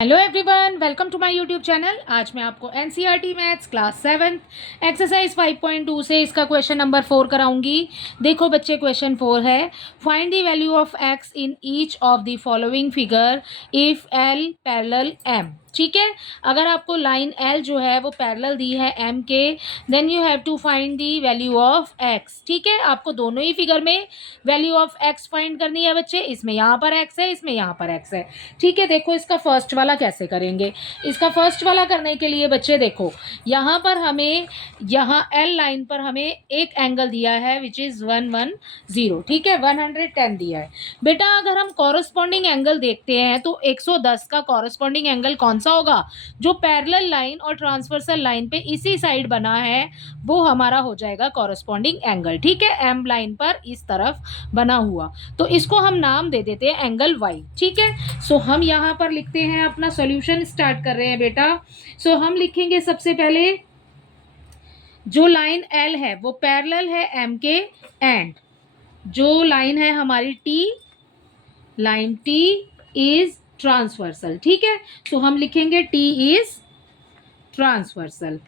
Hello everyone, welcome to my YouTube channel. आज मैं आपको एनसीईआरटी मैथ्स क्लास 7 एक्सरसाइज 5.2 से इसका क्वेश्चन नंबर 4 कराऊंगी। देखो बच्चे, क्वेश्चन 4 है, find the value of x in each of the following figure if l parallel m. ठीक है, अगर आपको लाइन एल जो है वो पैरेलल दी है एम के, then you have to find the value of x. ठीक है, आपको दोनों ही फिगर में वैल्यू ऑफ एक्स फाइंड करनी है बच्चे। इसमें यहाँ पर एक्स है, इसमें यहाँ पर एक्स है। ठीक है, देखो इसका फर्स्ट वाला कैसे करेंगे। इसका फर्स्ट वाला करने के लिए बच्चे देखो, यहाँ पर हमें यहाँ एल लाइन पर हमें एक एंगल दिया है विच इज़ 110। ठीक है, 110 दिया है बेटा। अगर हम कॉरस्पॉन्डिंग एंगल देखते हैं तो 110 का कॉरस्पॉन्डिंग एंगल कौन सा होगा? जो पैरेलल लाइन और ट्रांसवर्सल लाइन पे इसी साइड बना है वो हमारा हो जाएगा कॉरस्पॉन्डिंग एंगल। ठीक है, एम लाइन पर इस तरफ बना हुआ, तो इसको हम नाम दे देते हैं एंगल वाई। ठीक है, सो हम यहाँ पर लिखते हैं, अपना सॉल्यूशन स्टार्ट कर रहे हैं बेटा। सो हम लिखेंगे सबसे पहले जो लाइन एल है वो पैरेलल है एम के, एंड जो लाइन है हमारी T, line T is transversal. ठीक है, सो हम लिखेंगे टी इज ट्रांसवर्सल।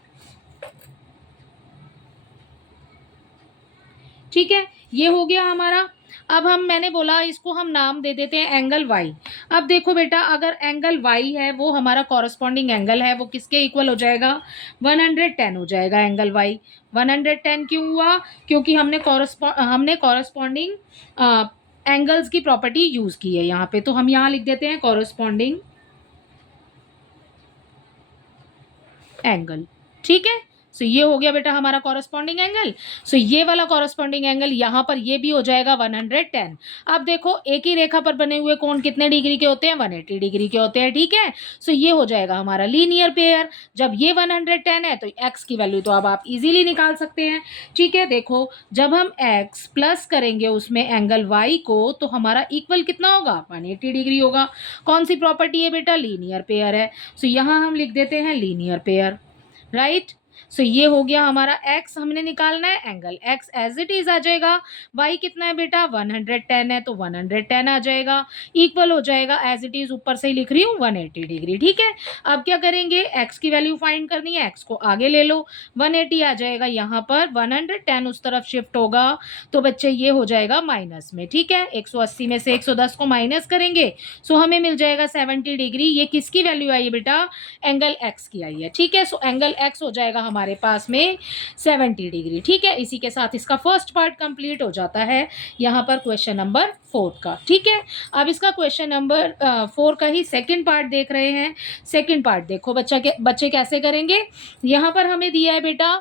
ठीक है, ये हो गया हमारा। अब मैंने बोला इसको हम नाम दे देते हैं एंगल वाई। अब देखो बेटा, अगर एंगल वाई है वो हमारा कॉरस्पॉन्डिंग एंगल है, वो किसके इक्वल हो जाएगा? 110 हो जाएगा एंगल वाई। 110 क्यों हुआ? क्योंकि हमने कॉरस्पॉन्डिंग एंगल्स की प्रॉपर्टी यूज की है यहाँ पे, तो हम यहाँ लिख देते हैं कॉरस्पॉन्डिंग एंगल। ठीक है, सो ये हो गया बेटा हमारा कॉरस्पॉन्डिंग एंगल। सो ये वाला कॉरस्पॉन्डिंग एंगल यहाँ पर ये भी हो जाएगा 110। अब देखो, एक ही रेखा पर बने हुए कोण कितने डिग्री के होते हैं? 180 डिग्री के होते हैं। ठीक है, सो ये हो जाएगा हमारा लीनियर पेयर। जब ये 110 है तो एक्स की वैल्यू तो अब आप इजीली निकाल सकते हैं। ठीक है, देखो जब हम एक्स प्लस करेंगे उसमें एंगल वाई को तो हमारा इक्वल कितना होगा? 180 डिग्री होगा। कौन सी प्रॉपर्टी है बेटा? लीनियर पेयर है। सो यहाँ हम लिख देते हैं लीनियर पेयर। राइट, सो ये हो गया हमारा x हमने निकालना है, angle x as it is आ जाएगा। y कितना है बेटा? 110 है तो 110 आ जाएगा, इक्वल हो जाएगा एज इट इज, ऊपर से ही लिख रही हूँ 180 डिग्री। ठीक है, अब क्या करेंगे, x की वैल्यू फाइंड करनी है, x को आगे ले लो, 180 आ जाएगा यहाँ पर, 110 उस तरफ शिफ्ट होगा तो बच्चे ये हो जाएगा माइनस में। ठीक है, 180 में से 110 को माइनस करेंगे सो हमें मिल जाएगा 70 डिग्री। ये किसकी वैल्यू आई है बेटा? एंगल x की आई है। ठीक है, सो एंगल x हो जाएगा हमारे पास में 70 डिग्री। ठीक है, इसी के साथ इसका फर्स्ट पार्ट कंप्लीट हो जाता है यहाँ पर क्वेश्चन नंबर 4 का। ठीक है, अब इसका क्वेश्चन नंबर 4 का ही सेकंड पार्ट देख रहे हैं। सेकंड पार्ट देखो बच्चे कैसे करेंगे। यहाँ पर हमें दिया है बेटा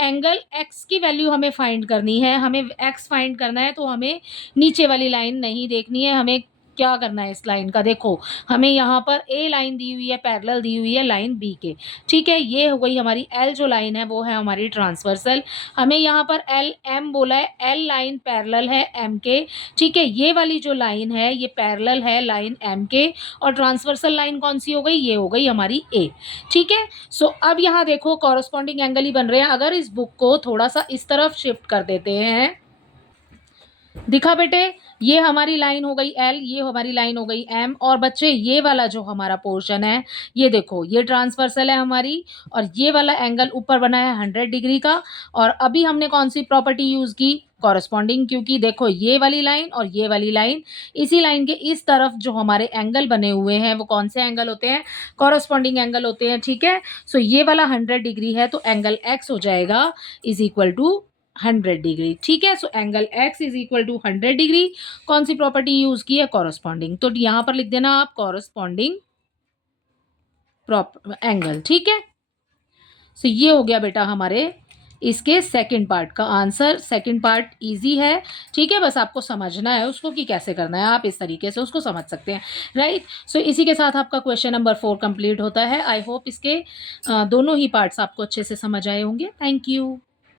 एंगल x की वैल्यू हमें फाइंड करनी है। हमें x फाइंड करना है तो हमें नीचे वाली लाइन नहीं देखनी है, हमें क्या करना है इस लाइन का। देखो हमें यहाँ पर a लाइन दी हुई है, पैरेलल दी हुई है लाइन b के। ठीक है, ये हो गई हमारी l जो लाइन है वो है हमारी ट्रांसवर्सल। हमें यहाँ पर l m बोला है, l लाइन पैरेलल है m के। ठीक है, ये वाली जो लाइन है ये पैरेलल है लाइन m के, और ट्रांसवर्सल लाइन कौन सी हो गई? ये हो गई हमारी a। ठीक है, सो अब यहाँ देखो कॉरस्पॉन्डिंग एंगल ही बन रहे हैं। अगर इस बुक को थोड़ा सा इस तरफ शिफ्ट कर देते हैं, दिखा बेटे, ये हमारी लाइन हो गई एल, ये हमारी लाइन हो गई एम, और बच्चे ये वाला जो हमारा पोर्शन है ये देखो ये ट्रांसवर्सल है हमारी, और ये वाला एंगल ऊपर बना है 100 डिग्री का। और अभी हमने कौन सी प्रॉपर्टी यूज की? कॉरस्पॉन्डिंग, क्योंकि देखो ये वाली लाइन और ये वाली लाइन, इसी लाइन के इस तरफ जो हमारे एंगल बने हुए हैं वो कौन से एंगल होते हैं? कॉरस्पॉन्डिंग एंगल होते हैं। ठीक है, सो ये वाला 100 डिग्री है तो एंगल एक्स हो जाएगा इज इक्वल टू 100 डिग्री। ठीक है, so angle x is equal to 100 degree. कौन सी प्रॉपर्टी यूज की है? कॉरस्पॉन्डिंग, तो यहां पर लिख देना आप कॉरस्पॉन्डिंग एंगल। ठीक है, सो ये हो गया बेटा हमारे इसके सेकंड पार्ट का आंसर। सेकंड पार्ट इजी है। ठीक है, बस आपको समझना है उसको कि कैसे करना है, आप इस तरीके से उसको समझ सकते हैं। राइट, सो इसी के साथ आपका क्वेश्चन नंबर 4 कंप्लीट होता है। आई होप इसके दोनों ही पार्ट्स आपको अच्छे से समझ आए होंगे। Thank you.